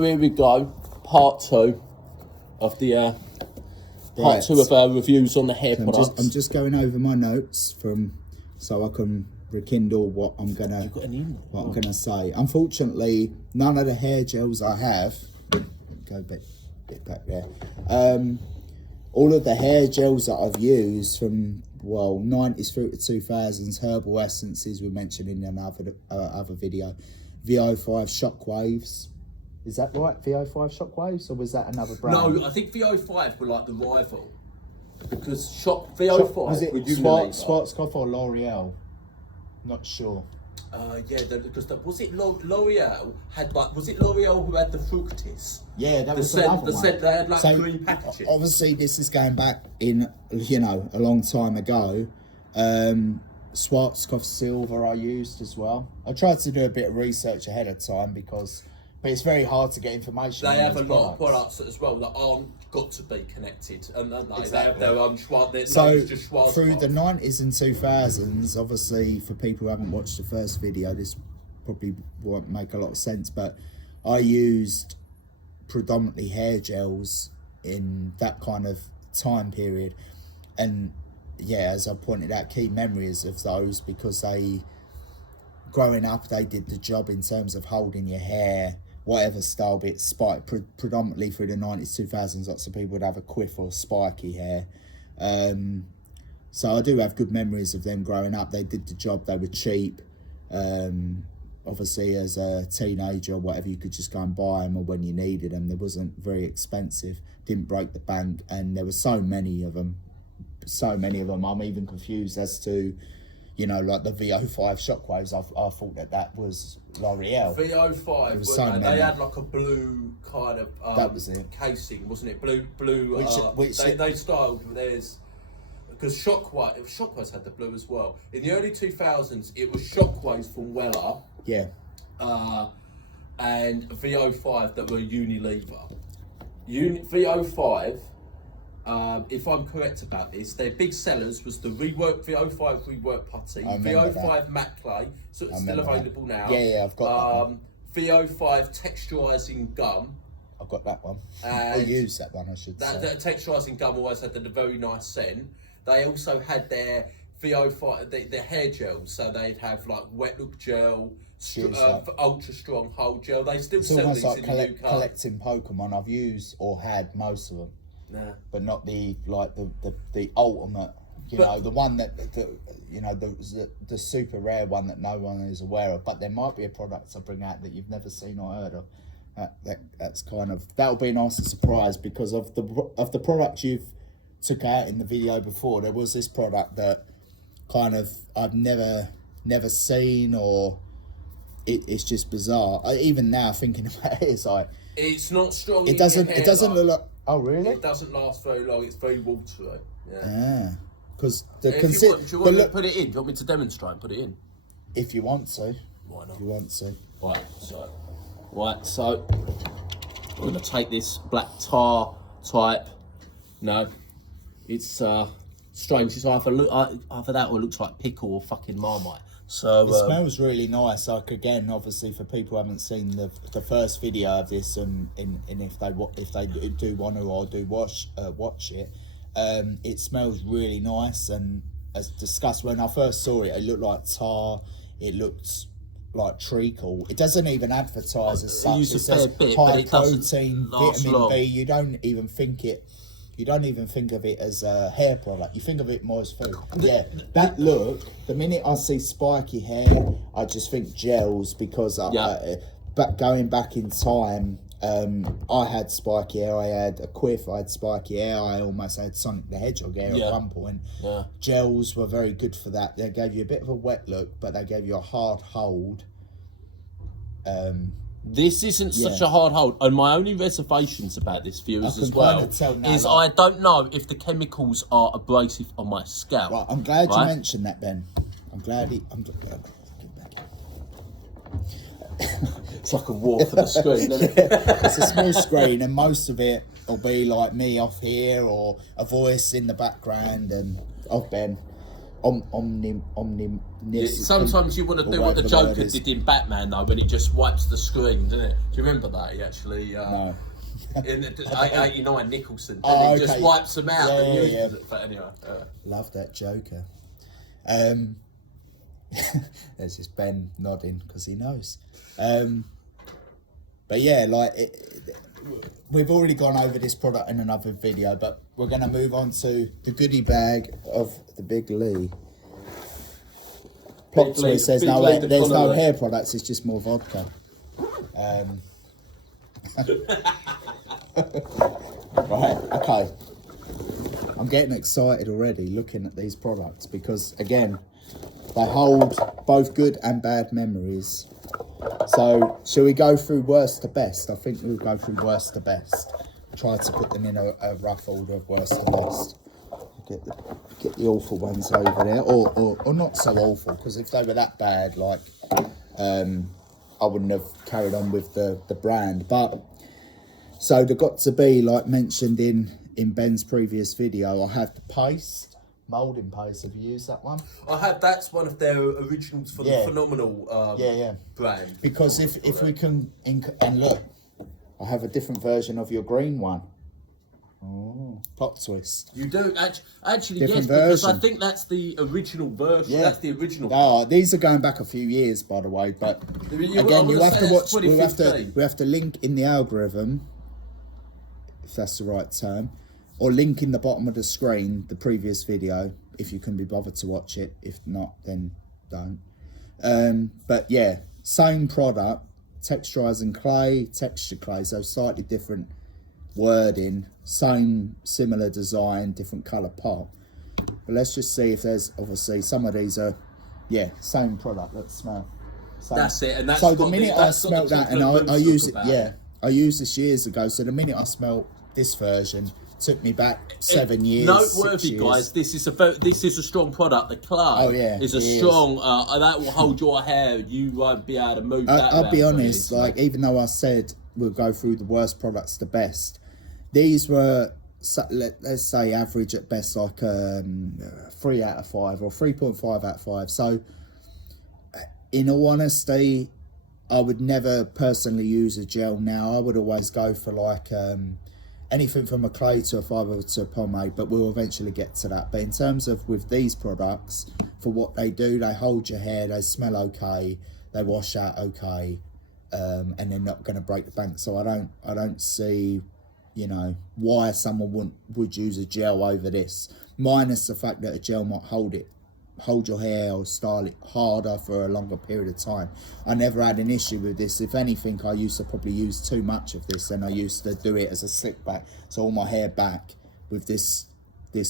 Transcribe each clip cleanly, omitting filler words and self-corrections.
Here we go, part two of the two of our reviews on the hair products. I'm just going over my notes so I can rekindle what I'm gonna say. Unfortunately, none of the hair gels I have go a bit back there. All of the hair gels that I've used from 90s through to 2000s, herbal essences we mentioned in another other video. VO5 shockwaves. Is that right? VO5 shockwaves, or was that another brand? No, I think VO5 were like the rival, because VO5 was it were Unilever. Schwarzkopf or L'Oreal? Not sure. Yeah, because was it L'Oreal had like, was it L'Oreal who had the fructis? Yeah, that was another one. The scent they had like green packaging. Obviously, this is going back in, a long time ago. Schwarzkopf Silver I used as well. I tried to do a bit of research ahead of time but it's very hard to get information. They have a lot of products as well that aren't got to be connected, and exactly. They have their own Schwarzkopf. So through the 90s and 2000s, obviously for people who haven't watched the first video, this probably won't make a lot of sense, but I used predominantly hair gels in that kind of time period, and yeah, as I pointed out, key memories of those, because growing up, they did the job in terms of holding your hair, whatever style, be it spike, predominantly through the 90s, 2000s, lots of people would have a quiff or spiky hair. So I do have good memories of them growing up. They did the job, they were cheap. Obviously, as a teenager or whatever, you could just go and buy them, or when you needed them. They wasn't very expensive, didn't break the bank, and there were so many of them. I'm even confused as to, like the VO5 shockwaves. I thought that was L'Oreal. VO5, they had like a blue kind of that was it. Casing, wasn't it? Blue. They styled theirs, because Shockwaves had the blue as well. In the early 2000s, it was Shockwaves from Weller. Yeah. And VO5 that were Unilever. VO5. If I'm correct about this, their big sellers was the VO5 rework putty, VO5 matte clay, so it's still available now. Yeah, I've got that one. VO5 texturising gum. I've got that one. I used that one, I should say. That texturising gum always had a very nice scent. They also had their VO5, their hair gels, so they'd have like wet look gel, ultra strong hold gel. They still sell these in the UK. Collecting Pokemon, I've used or had most of them. Nah. But not the ultimate, the one that the super rare one that no one is aware of. But there might be a product I bring out that you've never seen or heard of. That'll be a nice surprise, because of the product you've took out in the video before. There was this product that kind of I've never seen, or it's just bizarre. Even now thinking about it, it's like it's not strong. It doesn't look like. Oh really? It doesn't last very long. It's very watery. Yeah. Because do you want me to put it in? Do you want me to demonstrate and put it in? If you want to. Why not? If you want to. So I'm gonna take this black tar type. No, it's strange. It's either that or it looks like pickle or fucking Marmite. So it smells really nice. Like, again, obviously for people who haven't seen the first video of this, and if they do want to or do watch it, it smells really nice. And as discussed, when I first saw it, it looked like tar. It looked like treacle. It doesn't even advertise as such. It says high protein, vitamin B. You don't even think of it as a hair product. You think of it more as food. Yeah, that look, the minute I see spiky hair, I just think gels, because going back in time, I had spiky hair, I had a quiff, I had spiky hair, I almost had Sonic the Hedgehog hair at one point. Yeah. Gels were very good for that. They gave you a bit of a wet look, but they gave you a hard hold. This isn't such a hard hold, and my only reservations about this, viewers, as well, is I don't know if the chemicals are abrasive on my scalp. Right, I'm glad you mentioned that, Ben. It's like a war for the screen, isn't it? It's a small screen, and most of it will be like me off here, or a voice in the background, and Ben. Sometimes you want to do what the Joker did in Batman, though, when he just wipes the screen, doesn't it? Do you remember that? He actually, no. in the 89 Nicholson, oh, he just wipes them out and uses it. But anyway, love that Joker. There's just Ben nodding because he knows. But yeah, like we've already gone over this product in another video, but we're going to move on to the goodie bag of the Big Lee. Plot twist, there's no hair products, it's just more vodka. Right, okay. I'm getting excited already looking at these products because, again, they hold both good and bad memories. So, shall we go through worst to best? I think we'll go through worst to best. Try to put them in a rough order of worst to best. Get the awful ones over there, or not so awful, because if they were that bad, like, I wouldn't have carried on with the brand. But, so the got to be, like mentioned in Ben's previous video, I have the paste. Moulding paste, have you used that one? I have. That's one of their originals for the Phenomenal brand. Because if we can, and look, I have a different version of your green one. Oh, plot twist. You do actually different yes, because version. I think that's the original version. Yeah. That's the original. Oh, these are going back a few years, by the way. But again, you have to watch. We have to link in the algorithm, if that's the right term. Or link in the bottom of the screen the previous video if you can be bothered to watch it. If not, then don't. But yeah, same product, texturizing clay, texture clay, so slightly different wording, similar design, different colour pot. But let's just see if there's, obviously some of these are, same product. Let's smell. Same. That's it. And that's so the minute I smelled that, and I used it, I used this years ago. So the minute I smelled this version, took me back 7 years. Noteworthy, guys. This is a strong product. The clay is a strong. That will hold your hair. You won't be able to move that. I'll be honest. Like, even though I said we'll go through the worst products to best, these were, let's say, average at best, like 3 out of 5 or 3.5 out of 5. So, in all honesty, I would never personally use a gel now. I would always go for like anything from a clay to a fibre to a pomade, but we'll eventually get to that. But in terms of with these products, for what they do, they hold your hair, they smell okay, they wash out okay, and they're not going to break the bank. So I don't see, why someone would use a gel over this, minus the fact that a gel might hold your hair or style it harder for a longer period of time. I never had an issue with this. If anything, I used to probably use too much of this, and I used to do it as a slick back, so all my hair back with this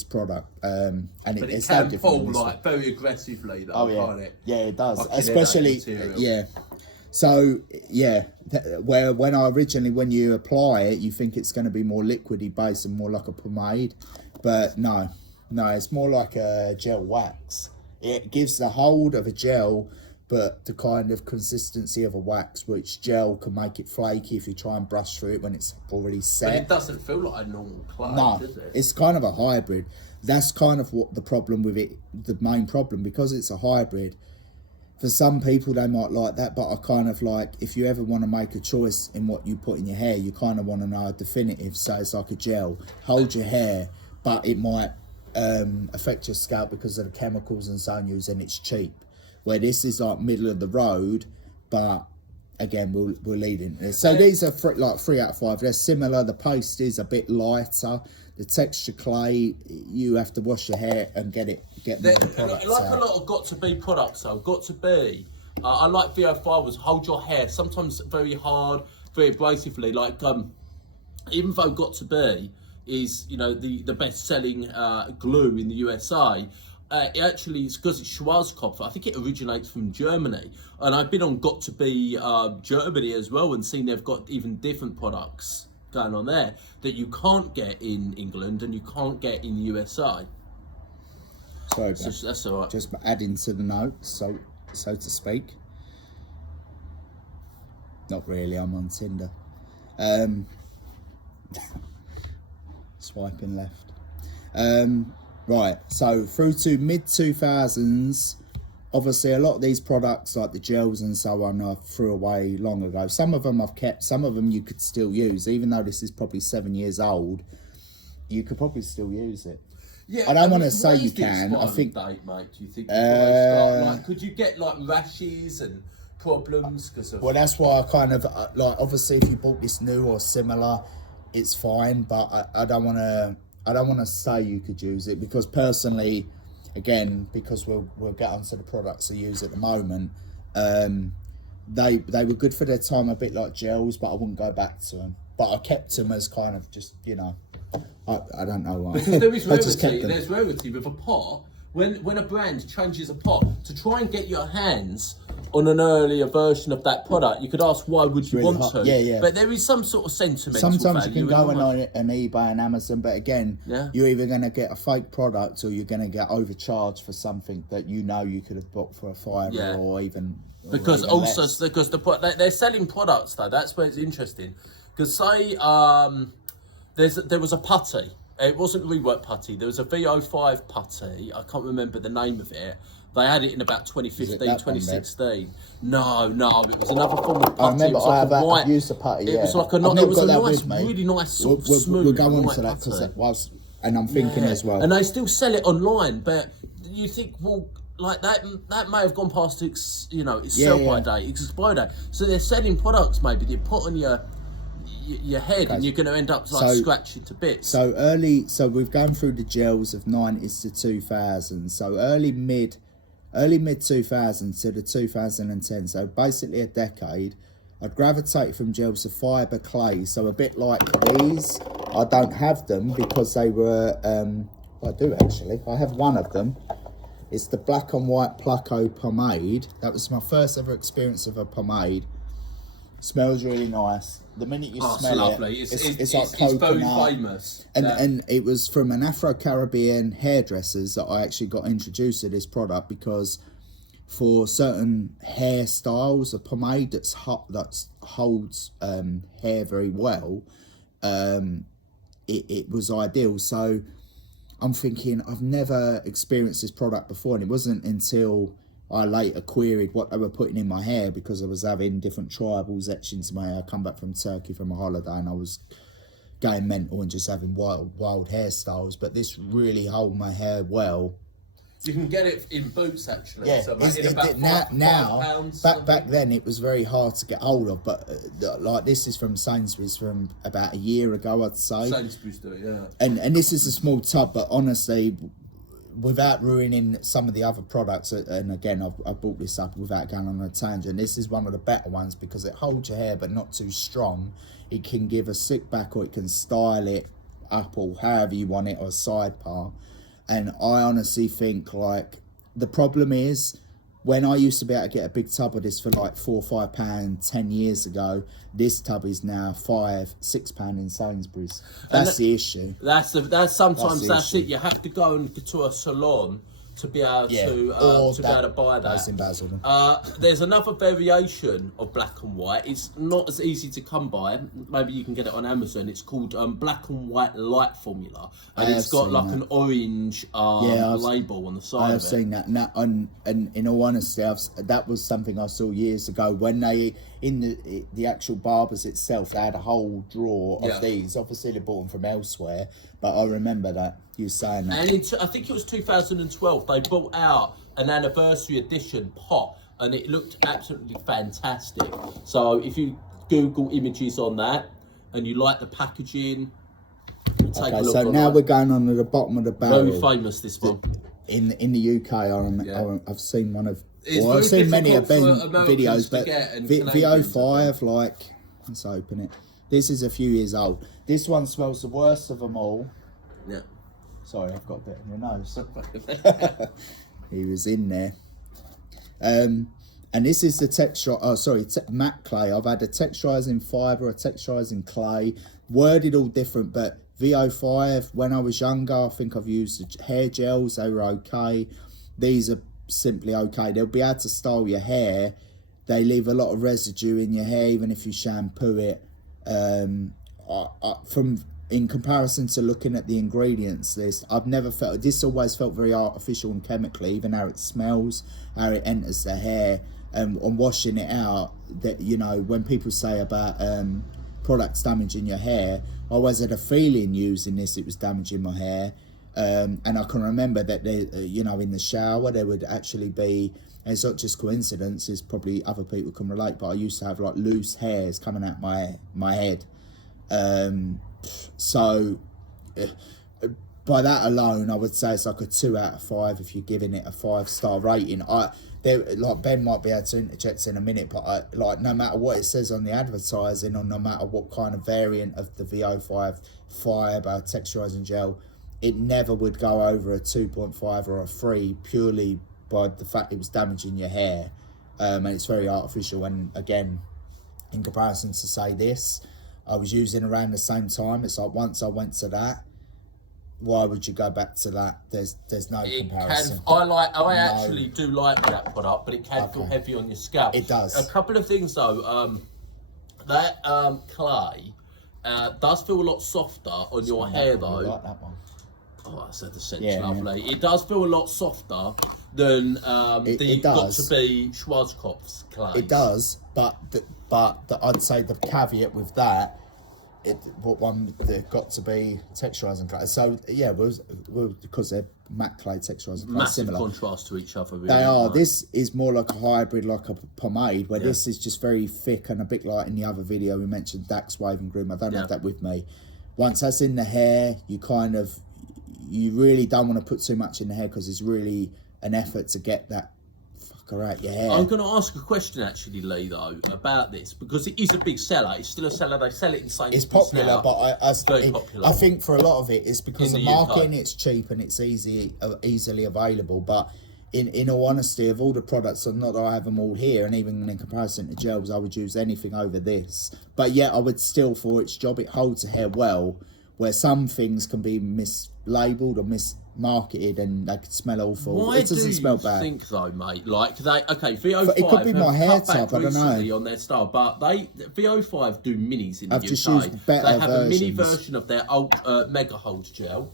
product. And but it can pull like very aggressively though. Oh yeah, can't it? Yeah, it does. Especially So when you apply it, you think it's going to be more liquidy based and more like a pomade, but no, it's more like a gel wax. It gives the hold of a gel, but the kind of consistency of a wax, which gel can make it flaky if you try and brush through it when it's already set. But it doesn't feel like a normal clay, does it? It's kind of a hybrid. That's kind of what the problem with it, the main problem, because it's a hybrid. For some people, they might like that, but I kind of like, if you ever want to make a choice in what you put in your hair, you kind of want to know a definitive, so it's like a gel, hold your hair, but it might affect your scalp because of the chemicals and so on used, and it's cheap. Where this is like middle of the road, but again, we'll lead into this. So these are like 3 out of 5. They're similar. The paste is a bit lighter. The texture clay, you have to wash your hair and get the product like out. A lot of got to be products though. Got to be. I like VO5 was hold your hair. Sometimes very hard, very abrasively. Like even though got to be is the best selling glue in the USA. It actually is because it's Schwarzkopf. I think it originates from Germany, and I've been on Got to Be Germany as well and seen they've got even different products going on there that you can't get in England and you can't get in the USA. Sorry, so that's all right. Just adding to the notes, so to speak. Not really. I'm on Tinder. Swiping left. Right, so through to mid 2000s, obviously a lot of these products like the gels and so on I threw away long ago. Some of them I've kept, some of them you could still use, even though this is probably 7 years old. You could probably still use it. Yeah, I don't want to say you can. I think, date, mate. Do you think like, could you get like rashes and problems because of? Well, that's why I kind of like. Obviously, if you bought this new or similar, it's fine. But I don't want to. I don't want to say you could use it because personally, again, because we'll get onto the products I use at the moment. They were good for their time, a bit like gels, but I wouldn't go back to them. But I kept them as kind of just, you know, I don't know why. Because there is rarity. There's rarity with a pot. When a brand changes a pot, to try and get your hands on an earlier version of that product, you could ask why would you want to? Yeah. But there is some sort of sentimental Sometimes value. you can go on eBay and Amazon, but again, you're either going to get a fake product or you're going to get overcharged for something that you know you could have bought for a fiver or even. Because even also less. because they're selling products though. That's where it's interesting. Because say there was a putty. It wasn't rework putty. There was a VO5 putty. I can't remember the name of it. They had it in about 2015, 2016. No, it was another form of putty. I remember I've used a putty. It was like a nice, really nice sort of smooth. We'll go on to that because it was, and I'm thinking as well. And they still sell it online, but you think, well, like that may have gone past its sell by date, its expire date. So they're selling products maybe they put on your head and you're going to end up scratching to bits. So we've gone through the gels of 90s to 2000. So early mid 2000s to the 2010. So basically a decade. I'd gravitate from gels to fibre clay. So a bit like these. I don't have them because they were. I do actually. I have one of them. It's the black and white Plucko pomade. That was my first ever experience of a pomade. Smells really nice. The minute you smell it, it's like coconut. It's very famous. And it was from an Afro-Caribbean hairdressers that I actually got introduced to this product because for certain hairstyles, a pomade that holds hair very well, it was ideal. So I'm thinking I've never experienced this product before, and it wasn't until I later queried what they were putting in my hair because I was having different tribals etched into my hair. I come back from Turkey from a holiday and I was going mental and just having wild hairstyles, but this really held my hair well. You can get it in Boots actually. Yeah, so back then it was very hard to get hold of, but like this is from Sainsbury's from about a year ago, I'd say. Sainsbury's do it, yeah. And this is a small tub, but honestly, without ruining some of the other products, and again, I brought this up without going on a tangent, this is one of the better ones because it holds your hair but not too strong. It can give a slick back or it can style it up or however you want it, or a side part. And I honestly think, like, the problem is when I used to be able to get a big tub of this for like £4 or £5 10 years ago, this tub is now £5-6 in Sainsbury's. That's the issue. That's it. You have to go and to a salon to be able to be able to buy that. That's in Basildon. There's another variation of black and white. It's not as easy to come by. Maybe you can get it on Amazon. It's called black and white light formula, and it's got like an orange label on the side. I have of it. seen that, and in all honesty, that was something I saw years ago when they in the actual barbers itself. They had a whole drawer of these. Obviously, they bought them from elsewhere, but I remember that. You saying that. And I think it was 2012, they brought out an anniversary edition pot and it looked absolutely fantastic. So if you Google images on that and you like the packaging, take a look. So now we're going on to the bottom of the barrel. Very famous, this one. In the UK, I've seen one of. I've seen many of videos, but VO5, like, let's open it. This is a few years old. This one smells the worst of them all. Yeah. Sorry, I've got a bit in your nose. He was in there. And this is the texture. Oh, sorry, matte clay. I've had a texturizing fibre, a texturizing clay, worded all different. But VO5, when I was younger, I think I've used hair gels. They were okay. These are simply okay. They'll be able to style your hair. They leave a lot of residue in your hair, even if you shampoo it. From in comparison to looking at the ingredients list, I've never felt this. Always felt very artificial and chemically, even how it smells, how it enters the hair, and on washing it out. That, you know, when people say about products damaging your hair, I always had a feeling using this it was damaging my hair. And I can remember that you know, in the shower there would actually be, and it's not just coincidences, probably other people can relate, but I used to have like loose hairs coming out my head. So by that alone, I would say it's like a 2 out of 5 if you're giving it a 5-star rating. Like Ben might be able to interject in a minute, but like, no matter what it says on the advertising, or no matter what kind of variant of the VO5 fibre texturising gel, it never would go over a 2.5 or a 3 purely by the fact it was damaging your hair. And it's very artificial. And again, in comparison to say this, I was using around the same time. It's like, once I went to that, why would you go back to that? There's no comparison. I actually do like that product, but it can feel heavy on your scalp. It does. A couple of things though. That clay does feel a lot softer on your hair though. I like that one. Oh, I said the scent's lovely. Yeah. It does feel a lot softer than the Got to Be Schwarzkopf's clay. It does, but I'd say the caveat with that, the Got to Be texturising clay. So yeah, because they're matte clay texturising clay, massive similar contrast to each other. Really, they are. Right? This is more like a hybrid, like a pomade, where this is just very thick, and a bit like in the other video we mentioned Dax Waving Groom. I don't have that with me. Once that's in the hair, you really don't want to put too much in the hair, because it's really an effort to get that fucker out your hair. I'm going to ask a question actually, Lee, though, about this, because it is a big seller. It's still a seller. They sell it in Sainsbury's. It's popular, now. but it's very popular. I think for a lot of it, it's because In the the marketing, UK. it's cheap and it's easily available. But in all honesty, of all the products, and not that I have them all here, and even in comparison to gels, I would use anything over this. But yet, I would still, for its job, it holds the hair well, where some things can be mislabeled or mismarketed and they could smell awful. Why it doesn't smell bad. Why do you think though, mate? Like VO5 it could be my hair type, I don't know. On their style, but VO5 do minis in the UK. Just used better they have versions. a mini version of their Mega Hold gel.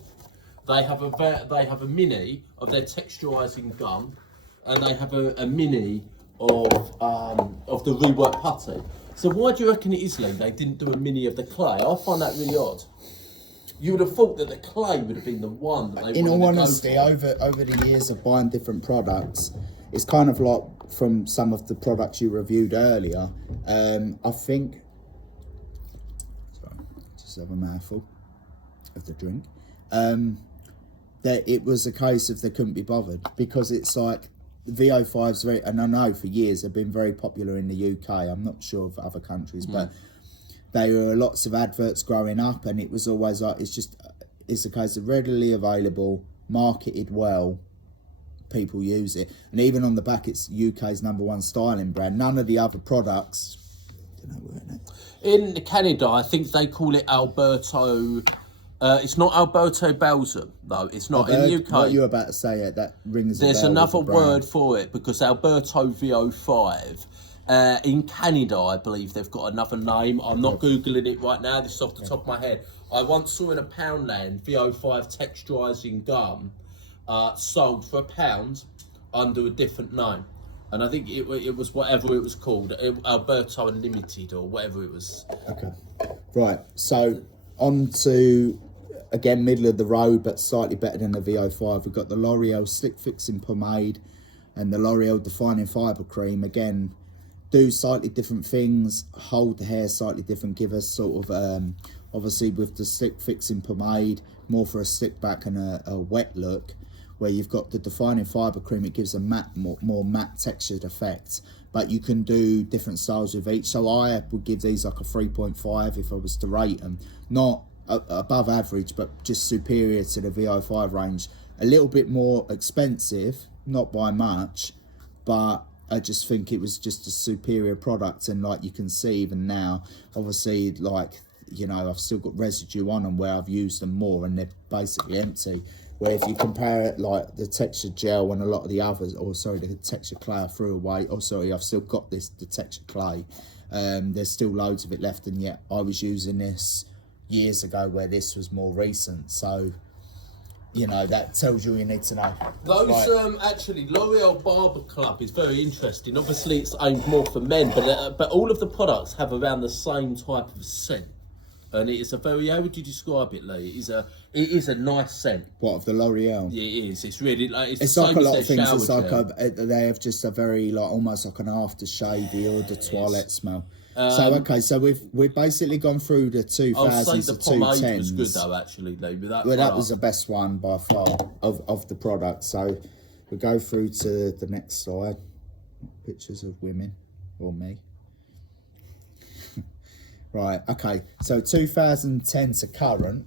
They have a mini of their texturising gum, and they have a mini of the rework putty. So why do you reckon it is, Lee, they didn't do a mini of the clay? I find that really odd. You would have thought that the clay would have been the one that they in all wanted honesty, to go for. over the years of buying different products, it's kind of like from some of the products you reviewed earlier. I think, sorry, just have a mouthful of the drink. That it was a case of they couldn't be bothered, because it's like the VO5's very, and I know for years they've been very popular in the UK. I'm not sure of other countries, but there were lots of adverts growing up, and it was always like, it's a case of readily available, marketed well, people use it. And even on the back, it's UK's #1 styling brand. None of the other products, I don't know where In Canada, I think they call it Alberto. It's not Alberto Belgium, though. It's not in the UK. What you were about to say, that rings a bell. There's another word for it, because Alberto VO5, in Canada, I believe they've got another name. I'm not Googling it right now. This is off the top of my head. I once saw in a Poundland VO5 texturising gum sold for £1 under a different name. And I think it was whatever it was called, Alberto Unlimited or whatever it was. Okay. Right, so on to, again, middle of the road, but slightly better than the VO5. We've got the L'Oreal Slick Fixing Pomade and the L'Oreal Defining Fibre Cream. Again, do slightly different things, hold the hair slightly different, give us sort of, obviously with the Slick Fixing Pomade, more for a slick back and a wet look, where you've got the Defining Fibre Cream, it gives a matte, more matte textured effect. But you can do different styles with each. So I would give these like a 3.5 if I was to rate them. Not above average, but just superior to the VO5 range. A little bit more expensive, not by much, but I just think it was just a superior product. And like you can see even now, obviously, like, you know, I've still got residue on them where I've used them more, and they're basically empty. Where if you compare it, like the texture gel and a lot of the others, or sorry, the texture clay I threw away, or sorry, I've still got the texture clay. There's still loads of it left, and yet I was using this years ago, where this was more recent. So, you know, that tells you need to know. Those actually, L'Oreal Barber Club is very interesting. Obviously, it's aimed more for men, but all of the products have around the same type of scent. And it is a very, how would you describe it, Lee? It is a nice scent. What, of the L'Oreal? Yeah, it is. It's really like it's like a lot of things. It's like they have just a very like almost like an aftershave or the toilet smell. So we've basically gone through the 2000s to 2010s. Was good though, actually, Lee. That was the best one by far of the product. So we go through to the next slide. Pictures of women or me. Right, okay, so 2010 to current,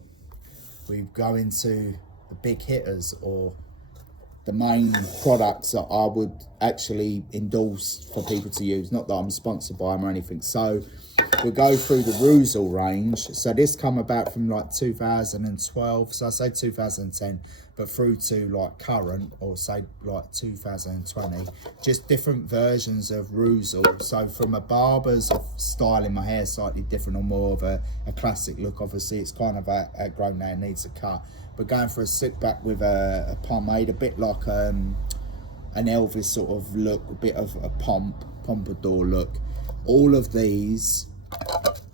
we go into the big hitters or the main products that I would actually endorse for people to use. Not that I'm sponsored by them or anything. So we'll go through the Rusal range. So this come about from like 2012, so I say 2010, but through to like current, or say like 2020, just different versions of Rusal. So from a barber's of styling my hair slightly different or more of a classic look, obviously it's kind of outgrown now, it needs a cut. But going for a sit back with a pomade, a bit like an Elvis sort of look, a bit of a pompadour look. All of these,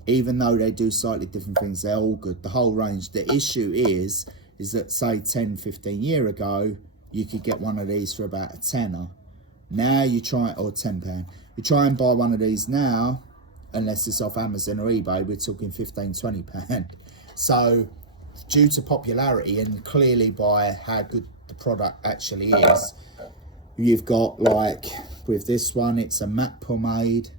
even though they do slightly different things, they're all good, the whole range. The issue is that say 10-15 years ago you could get one of these for about a tenner. Now you try, or £10, you try and buy one of these now, unless it's off Amazon or eBay, we're talking £15-20. So due to popularity and clearly by how good the product actually is, you've got like with this one it's a matte pomade,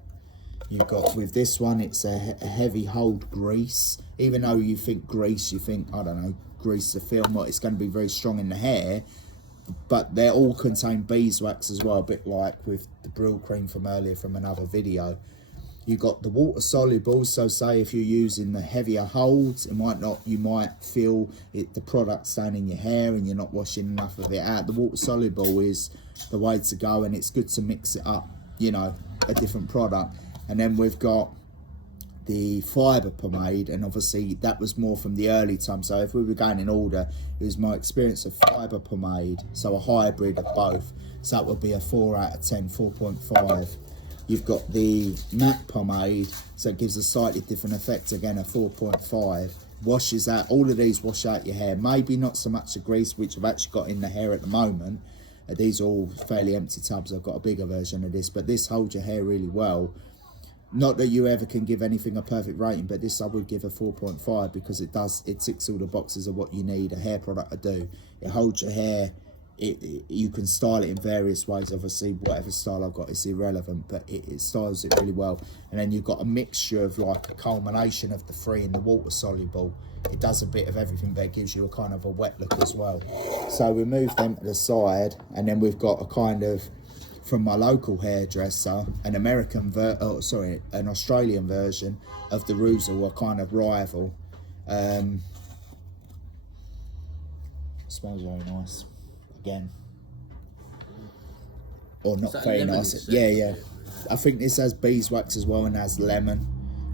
you've got with this one it's a heavy hold grease. Even though you think grease, you think, I don't know, grease the film, it's going to be very strong in the hair, but they all contain beeswax as well, a bit like with the Brill cream from earlier from another video. You got the water soluble, so say if you're using the heavier holds, you might feel the product staying in your hair and you're not washing enough of it out. The water soluble is the way to go, and it's good to mix it up, you know, a different product. And then we've got the fibre pomade, and obviously that was more from the early time. So if we were going in order, it was my experience of fibre pomade, so a hybrid of both. So that would be a 4 out of 10, 4.5. You've got the matte pomade, so it gives a slightly different effect, again a 4.5. Washes out, all of these wash out your hair. Maybe not so much the grease, which I've actually got in the hair at the moment. These are all fairly empty tubs. I've got a bigger version of this, but this holds your hair really well. Not that you ever can give anything a perfect rating, but this I would give a 4.5 because it ticks all the boxes of what you need a hair product to do. It holds your hair. You can style it in various ways. Obviously whatever style I've got is irrelevant, but it styles it really well. And then you've got a mixture of like a culmination of the three in the water soluble. It does a bit of everything, but it gives you a kind of a wet look as well. So we move them to the side, and then we've got a kind of, from my local hairdresser, an Australian version of the Rusal, a kind of rival. Smells very nice. Again, or not very nice. Yeah. I think this has beeswax as well and has lemon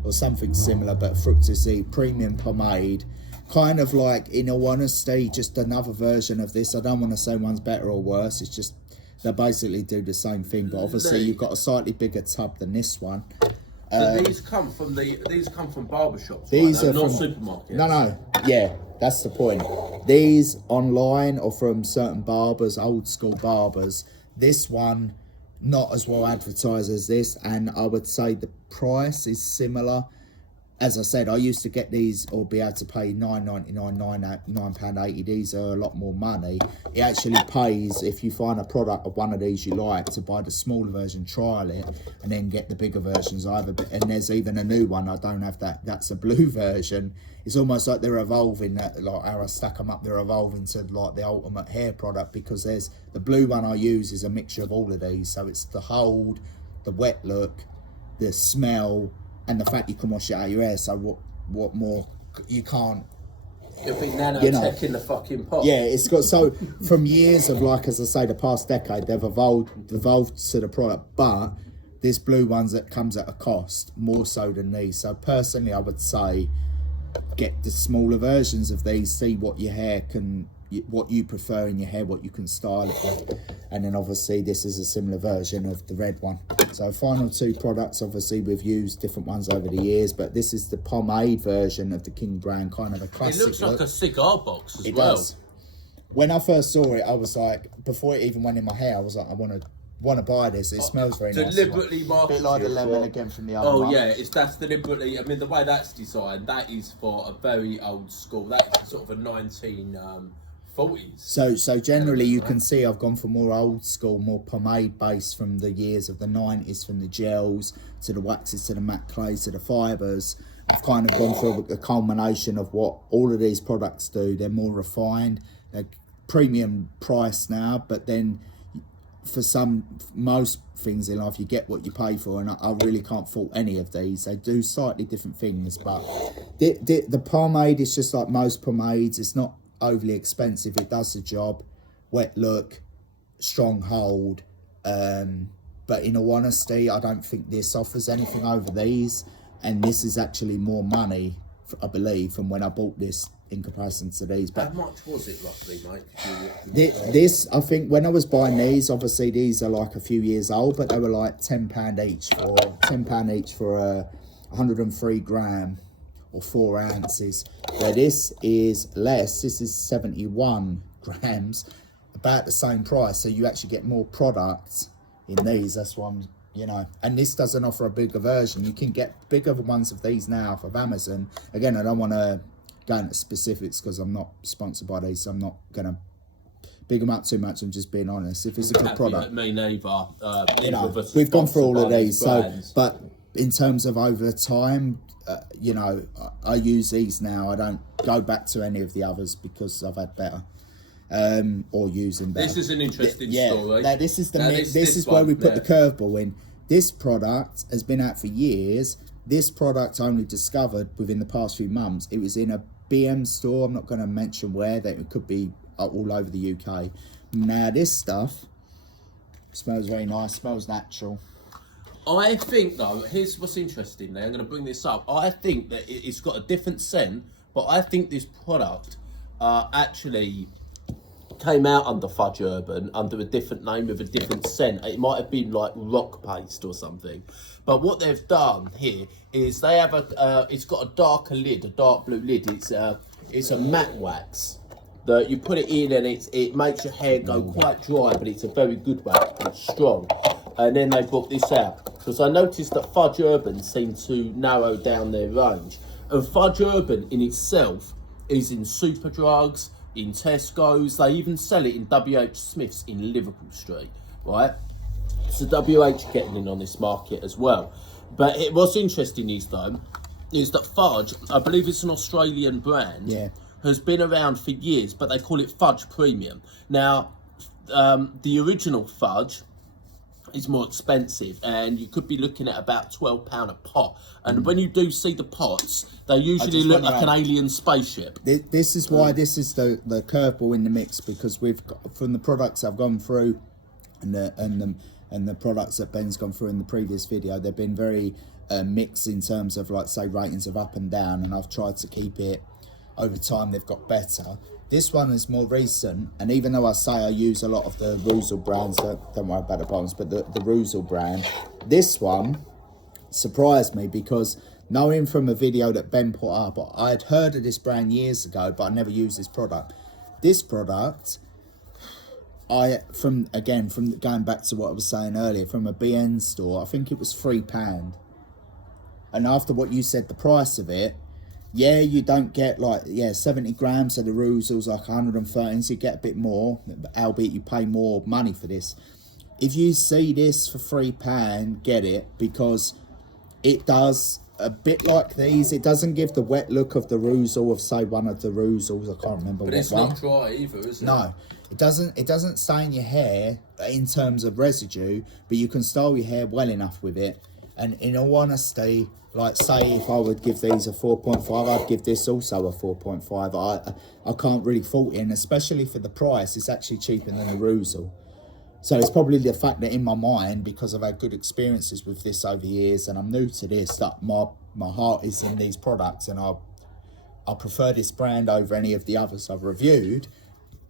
or something similar, but Fructis premium pomade, kind of like, in all honesty, just another version of this. I don't want to say one's better or worse. It's just they basically do the same thing, but obviously you've got a slightly bigger tub than this one. So these come from barbershops. These right? are not from supermarkets. No, yeah, that's the point. These online or from certain barbers, old school barbers. This one not as well advertised as this, and I would say the price is similar. As I said, I used to get these or be able to pay £9.99, £9.80. These are a lot more money. It actually pays, if you find a product of one of these you like, to buy the smaller version, trial it, and then get the bigger versions either. And there's even a new one, I don't have that, that's a blue version. It's almost like they're evolving, like how I stack them up, they're evolving to like the ultimate hair product, because there's the blue one I use is a mixture of all of these. So it's the hold, the wet look, the smell, and the fact you can wash it out of your hair. So what more? You can't. You'll be nanotech in the fucking pot. Yeah, it's got, so from years of, like, as I say, the past decade, they've evolved to the product, but this blue one's that comes at a cost more so than these. So personally, I would say get the smaller versions of these, see what your hair can, what you prefer in your hair, what you can style it with. And then obviously this is a similar version of the red one. So final two products, obviously we've used different ones over the years, but this is the pomade version of the King brand, kind of a classic. It looks like a cigar box as it well. Does. When I first saw it, I was like, before it even went in my hair, I was like, I want to buy this. It smells very nice. Deliberately marketed. A bit like the lemon again from the other one. Oh yeah, that's deliberately. I mean, the way that's designed, that is for a very old school. That is sort of a 1940s. So generally, you can see I've gone for more old school, more pomade based from the years of the 90s, from the gels to the waxes to the matte clays to the fibres. I've kind of gone through a culmination of what all of these products do. They're more refined, they're premium price now, but then for most things in life, you get what you pay for, and I really can't fault any of these. They do slightly different things, but the pomade is just like most pomades. It's not overly expensive. It does the job. Wet look, strong hold, but in all honesty, I don't think this offers anything over these, and this is actually more money, I believe, from when I bought this in comparison to these. But how much was it roughly, mate? This, I think, when I was buying these, obviously these are like a few years old, but they were like £10 each for a 103 gram or 4 ounces. Where this is less. This is 71 grams, about the same price. So you actually get more products in these. That's why I'm, you know, and this doesn't offer a bigger version. You can get bigger ones of these now off of Amazon. Again, I don't want to go into specifics because I'm not sponsored by these, so I'm not going to big them up too much. I'm just being honest. If it's a good product, me neither. You know, we've gone through all of these. So, but in terms of over time, you know, I use these now. I don't go back to any of the others because I've had better, or use them better. This is an interesting story. Now this is this is where we put the curveball in. This product has been out for years. This product only discovered within the past few months. It was in a BM store. I'm not going to mention where. That it could be all over the UK. Now this stuff smells very nice. Smells natural. I think though, here's what's interesting there. I'm going to bring this up. I think that it's got a different scent, but I think this product actually came out under Fudge Urban under a different name with a different scent. It might have been like rock paste or something. But what they've done here is they have it's got a darker lid, a dark blue lid. It's a matte wax that you put it in, and it makes your hair go quite dry, but it's a very good wax. It's strong. And then they brought this out because I noticed that Fudge Urban seemed to narrow down their range. And Fudge Urban in itself is in Superdrugs, in Tesco's. They even sell it in WH Smith's in Liverpool Street, right? So WH getting in on this market as well. But what's interesting is though, is that Fudge, I believe it's an Australian brand, has been around for years, but they call it Fudge Premium. Now, the original Fudge is more expensive, and you could be looking at about £12 a pot. And when you do see the pots, they usually look like an alien spaceship. This is why this is the curveball in the mix, because we've got, from the products I've gone through and the products that Ben's gone through in the previous video, they've been very mixed in terms of, like, say, ratings of up and down, and I've tried to keep it over time. They've got better. This one is more recent, and even though I say I use a lot of the Ruzel brands, don't worry about the bombs, but the Ruzel brand, this one surprised me because knowing from a video that Ben put up, I had heard of this brand years ago, but I never used this product. This product, from going back to what I was saying earlier, from a BN store, I think it was £3. And after what you said, the price of it, yeah, you don't get 70 grams of the Ruzel's like 113, so you get a bit more, albeit you pay more money for this. If you see this for £3, get it, because it does a bit like these. It doesn't give the wet look of the Ruzel, of say one of the Ruzels, I can't remember what one. But it's not dry either, is it? No, it doesn't stain your hair in terms of residue, but you can style your hair well enough with it. And in all honesty, like, say if I would give these a 4.5, I'd give this also a 4.5. I can't really fault it, and especially for the price, it's actually cheaper than the Ruzel. So it's probably the fact that in my mind, because I've had good experiences with this over years and I'm new to this, that my heart is in these products, and I prefer this brand over any of the others I've reviewed.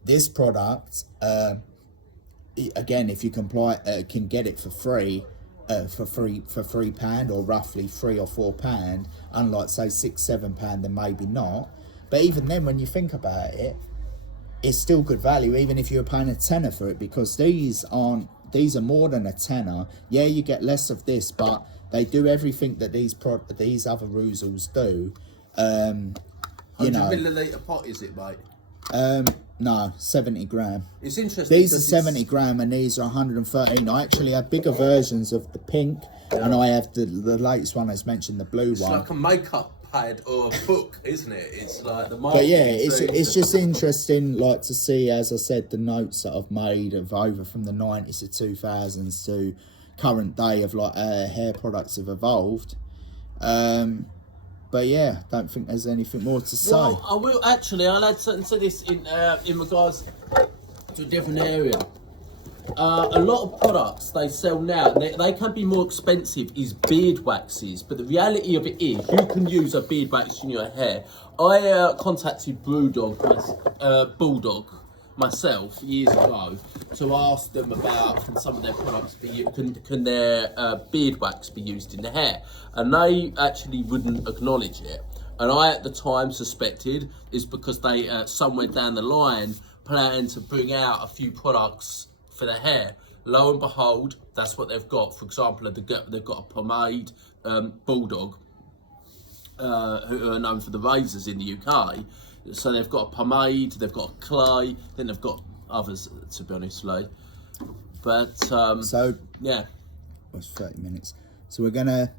This product, again, if you can get it for free, for £3 or roughly £3 or £4, unlike say £6-7, then maybe not. But even then, when you think about it, it's still good value, even if you're paying a tenner for it, because these are more than a tenner. Yeah, you get less of this, but they do everything that these other Roozles you know. 100 millilitre pot, is it, mate? No, 70 gram. It's interesting. These are 70 gram and these are 113. I actually have bigger versions of the pink, and I have the latest one as mentioned, the blue it's one. It's like a makeup pad or a book, isn't it? It's like the But yeah, it's just interesting, like, to see, as I said, the notes that I've made of over from the 90s to 2000s to current day of like hair products have evolved. But yeah, don't think there's anything more to say. Well, I will actually. I'll add something to this in regards to a different area. A lot of products they sell now, they can be more expensive, is beard waxes. But the reality of it is, you can use a beard wax in your hair. I contacted Bulldog myself years ago to ask them about, can some of their products can their beard wax be used in the hair, and they actually wouldn't acknowledge it. And I at the time suspected is because they somewhere down the line plan to bring out a few products for the hair. Lo and behold, that's what they've got. For example, they've got a pomade, Bulldog, who are known for the razors in the UK. So they've got a pomade, they've got a clay, then they've got others, to be honest, Lee. But so yeah, it's 30 minutes. So we're gonna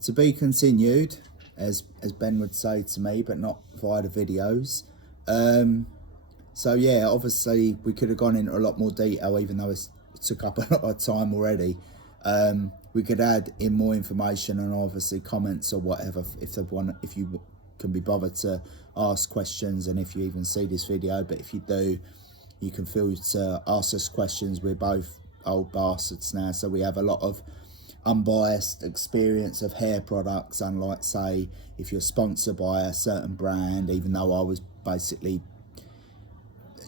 to be continued, as Ben would say to me, but not via the videos. So yeah, obviously we could have gone into a lot more detail, even though it took up a lot of time already. We could add in more information and obviously comments or whatever if you can be bothered to ask questions, and if you even see this video. But if you do, you can feel to ask us questions. We're both old bastards now, so we have a lot of unbiased experience of hair products, unlike say if you're sponsored by a certain brand. Even though I was basically,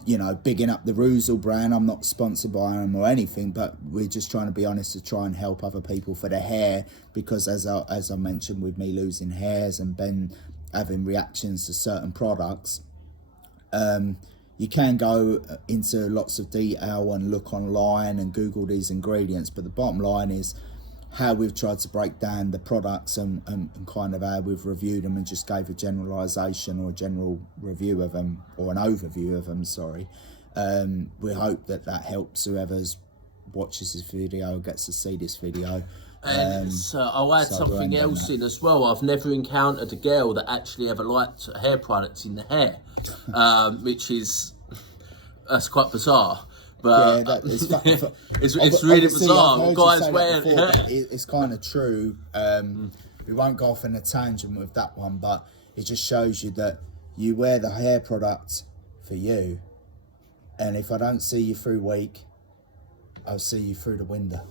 you know, bigging up the Roozle brand, I'm not sponsored by them or anything, but we're just trying to be honest to try and help other people for their hair, because as I mentioned, with me losing hairs and Ben having reactions to certain products, you can go into lots of detail and look online and Google these ingredients, but the bottom line is how we've tried to break down the products and kind of how we've reviewed them and just gave a generalization or a general review of them, or an overview of them, sorry. We hope that helps whoever's watches this video, gets to see this video. And I'll add something else in as well. I've never encountered a girl that actually ever liked hair products in the hair, which is, that's quite bizarre. But yeah, it's really bizarre. Guys wearing it's kind of true. We won't go off on a tangent with that one, but it just shows you that you wear the hair product for you, and if I don't see you through week, I'll see you through the window.